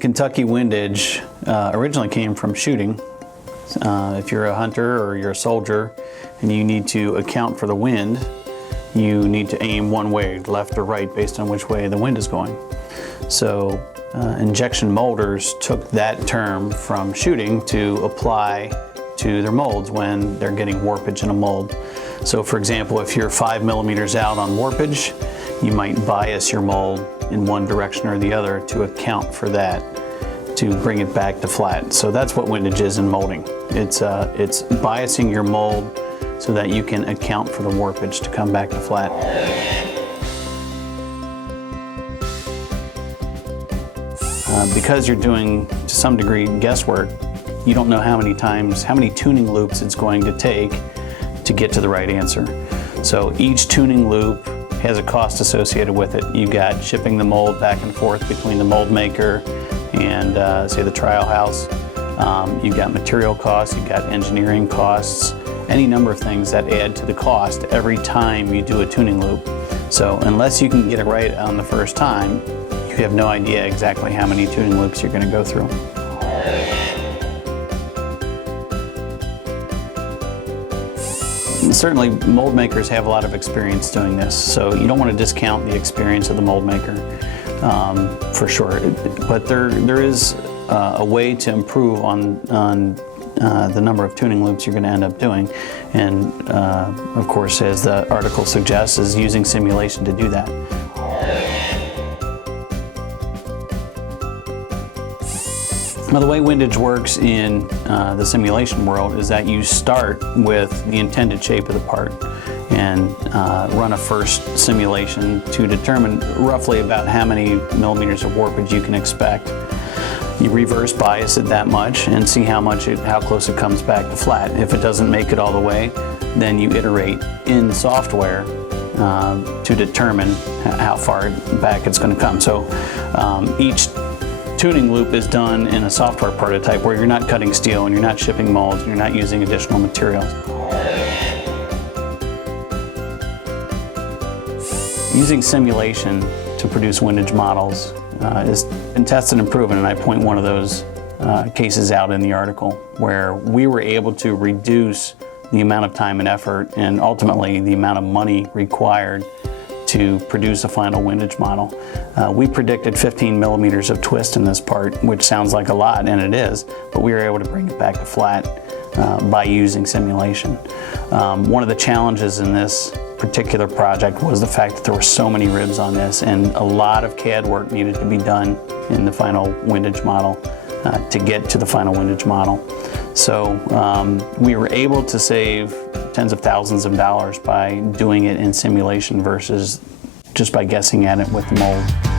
Kentucky windage originally came from shooting. If you're a hunter or you're a soldier and you need to account for the wind, you need to aim one way, left or right, based on which way the wind is going. So injection molders took that term from shooting to apply to their molds when they're getting warpage in a mold. So for example, if you're 5 millimeters out on warpage, you might bias your mold in one direction or the other to account for that, to bring it back to flat. So that's what windage is in molding. It's biasing your mold so that you can account for the warpage to come back to flat. Because you're doing, to some degree, guesswork, you don't know how many tuning loops it's going to take to get to the right answer. So each tuning loop has a cost associated with it. You got shipping the mold back and forth between the mold maker and say the trial house. You've got material costs, you've got engineering costs, any number of things that add to the cost every time you do a tuning loop. So unless you can get it right on the first time, you have no idea exactly how many tuning loops you're going to go through. Certainly mold makers have a lot of experience doing this, so you don't want to discount the experience of the mold maker, for sure. But there is a way to improve on the number of tuning loops you're going to end up doing, and of course, as the article suggests, is using simulation to do that. Now, the way windage works in the simulation world is that you start with the intended shape of the part and run a first simulation to determine roughly about how many millimeters of warpage you can expect. You reverse bias it that much and see how close it comes back to flat. If it doesn't make it all the way, then you iterate in software to determine how far back it's going to come. So each tuning loop is done in a software prototype where you're not cutting steel and you're not shipping molds and you're not using additional materials. Using simulation to produce windage models has been tested and proven, and I point one of those cases out in the article where we were able to reduce the amount of time and effort and ultimately the amount of money required to produce a final windage model. We predicted 15 millimeters of twist in this part, which sounds like a lot, and it is, but we were able to bring it back to flat by using simulation. One of the challenges in this particular project was the fact that there were so many ribs on this, and a lot of CAD work needed to be done in the final windage model to get to the final windage model. So we were able to save tens of thousands of dollars by doing it in simulation versus just by guessing at it with the mold.